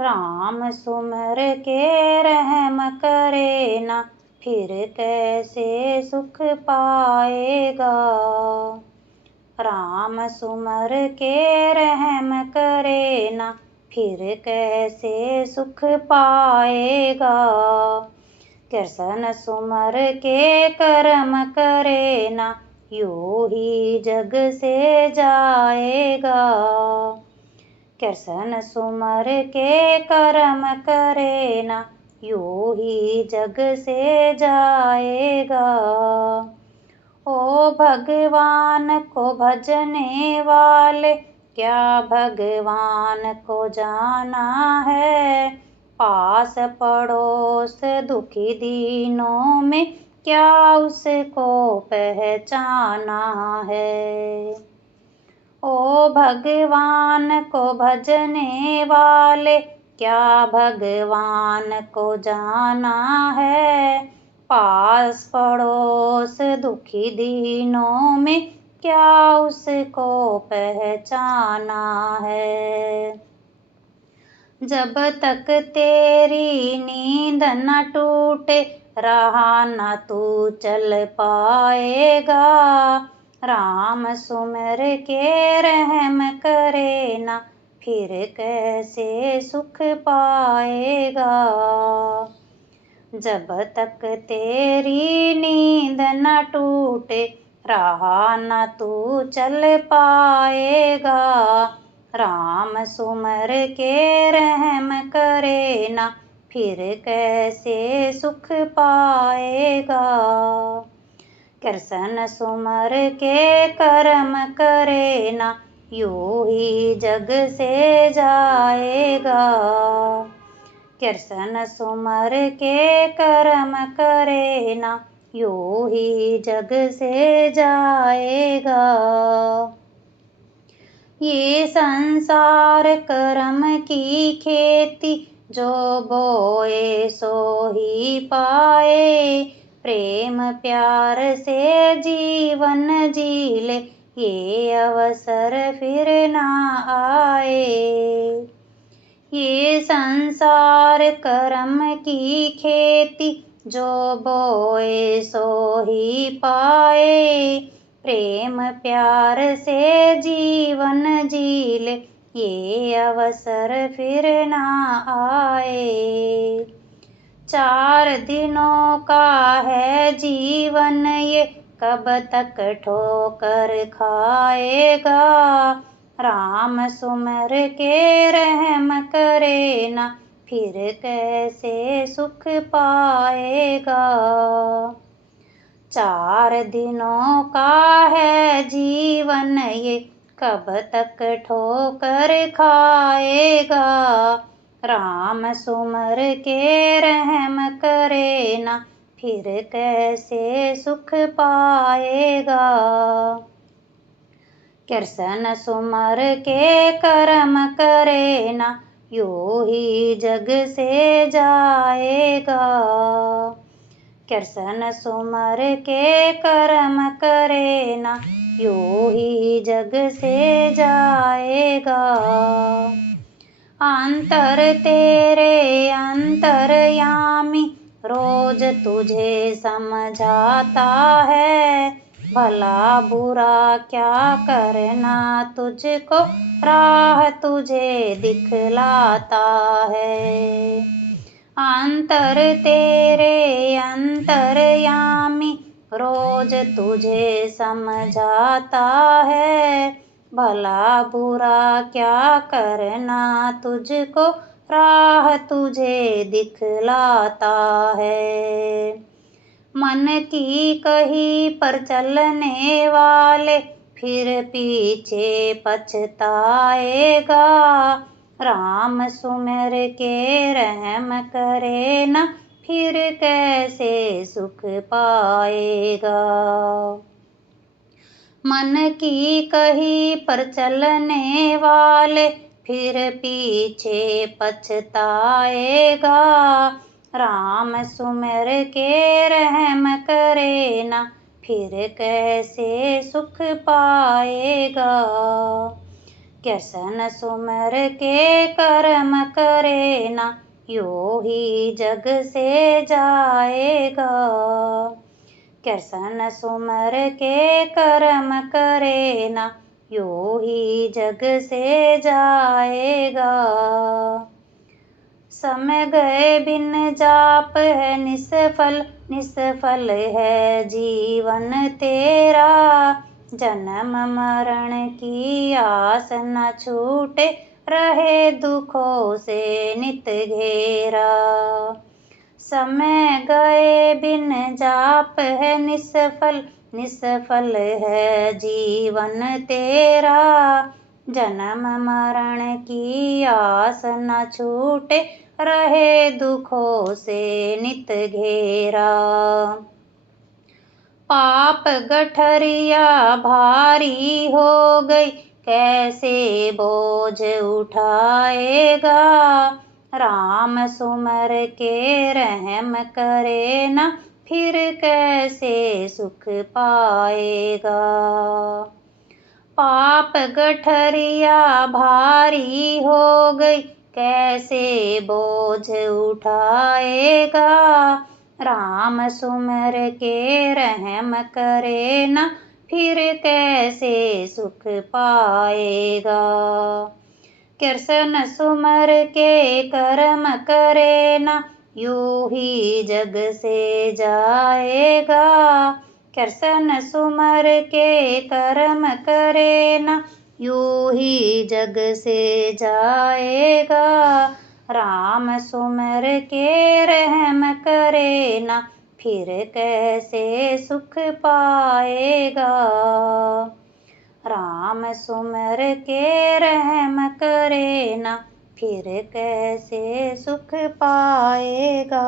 राम सुमर के रहम करे ना, फिर कैसे सुख पाएगा। राम सुमर के रहम करे ना, फिर कैसे सुख पाएगा। कृष्ण सुमर के कर्म करे ना, यूं ही जग से जाएगा। कृष्ण सुमर के कर्म करे ना, यूं ही जग से जाएगा। ओ भगवान को भजने वाले, क्या भगवान को जाना है। पास पड़ोस दुखी दीनों में, क्या उसको पहचाना है। ओ भगवान को भजने वाले, क्या भगवान को जाना है। पास पड़ोस दुखी दीनों में, क्या उसको पहचाना है। जब तक तेरी नींद न टूटे, रहा न तू चल पाएगा। राम सुमर के रहम करे ना, फिर कैसे सुख पाएगा। जब तक तेरी नींद न टूटे, रहा न तू चल पाएगा। राम सुमर के रहम करे ना, फिर कैसे सुख पाएगा। कृष्ण सुमर के कर्म करे ना, यूं ही जग से जाएगा। कृष्ण सुमर के कर्म करे ना, यूं ही जग से जाएगा। ये संसार कर्म की खेती, जो बोए सो ही पाए। प्रेम प्यार से जीवन जी ले, ये अवसर फिर ना आए। ये संसार कर्म की खेती, जो बोए सो ही पाए। प्रेम प्यार से जीवन जी ले, ये अवसर फिर ना आए। 4 दिनों का है जीवन ये, कब तक ठोकर खाएगा। राम सुमर के रहम करे ना, फिर कैसे सुख पाएगा। 4 दिनों का है जीवन ये, कब तक ठोकर खाएगा। राम सुमर के रहम करे ना, फिर कैसे सुख पाएगा। कृष्ण सुमर के कर्म करे ना, यूं ही जग से जाएगा। कृष्ण सुमर के कर्म करे ना, यूं ही जग से जाएगा। अंतर तेरे अंतर्यामी, रोज तुझे समझाता है। भला बुरा क्या करना तुझको, राह तुझे दिखलाता है। अंतर तेरे अंतर्यामी, रोज तुझे समझाता है। भला बुरा क्या करना तुझको, राह तुझे दिखलाता है। मन की कही पर चलने वाले, फिर पीछे पछताएगा। राम सुमर के रहम करे ना, फिर कैसे सुख पाएगा। मन की कही पर चलने वाले, फिर पीछे पछताएगा। राम सुमर के रहम करे ना, फिर कैसे सुख पाएगा। कृष्ण सुमर के कर्म करे ना, यूं ही जग से जाएगा। कृष्ण सुमर के कर्म करे ना, यूं ही जग से जाएगा। समय गए बिन जाप है निष्फल, निष्फल है जीवन तेरा। जन्म मरण की आस न छूटे, रहे दुखों से नित घेरा। समय गए बिन जाप है निष्फल, निष्फल है जीवन तेरा। जन्म मरण की आस न छूटे, रहे दुखों से नित घेरा। पाप गठरिया भारी हो गई, कैसे बोझ उठाएगा। राम सुमर के रहम करे ना, फिर कैसे सुख पाएगा। पाप गठरिया भारी हो गई, कैसे बोझ उठाएगा। राम सुमर के रहम करे ना, फिर कैसे सुख पाएगा। कृष्ण सुमर के कर्म करे ना, यूं ही जग से जाएगा। कृष्ण सुमर के कर्म करे ना, यूं ही जग से जाएगा। राम सुमर के रहम करे ना, फिर कैसे सुख पाएगा। राम सुमर के रहम करे ना, फिर कैसे सुख पाएगा।